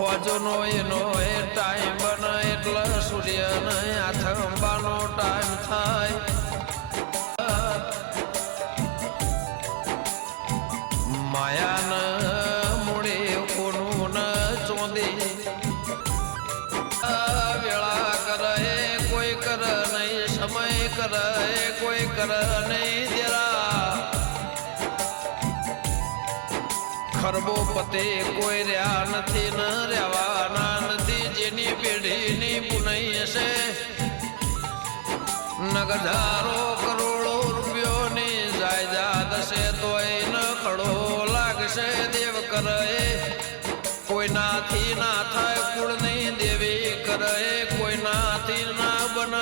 પવનો એનો એ ટાઈમ બને એટલે સૂર્યને આથંબાનો ટાઈમ થાય. માયાન મૂળે કોનું ન ચોંદી. વેળા કરે, કોઈ કર નહીં, સમય કરે, કોઈ કર નહીં દેરા. ખરબો પતે કોઈ રહ્યા નથી ન પુનઈ હશે. નગજારો કરોડો રૂપિયોની જાયદાદ હશે તો ન ખડો લાગશે દેવ કરે કોઈનાથી ના થાય કુળની દેવી કરે કોઈનાથી ના બન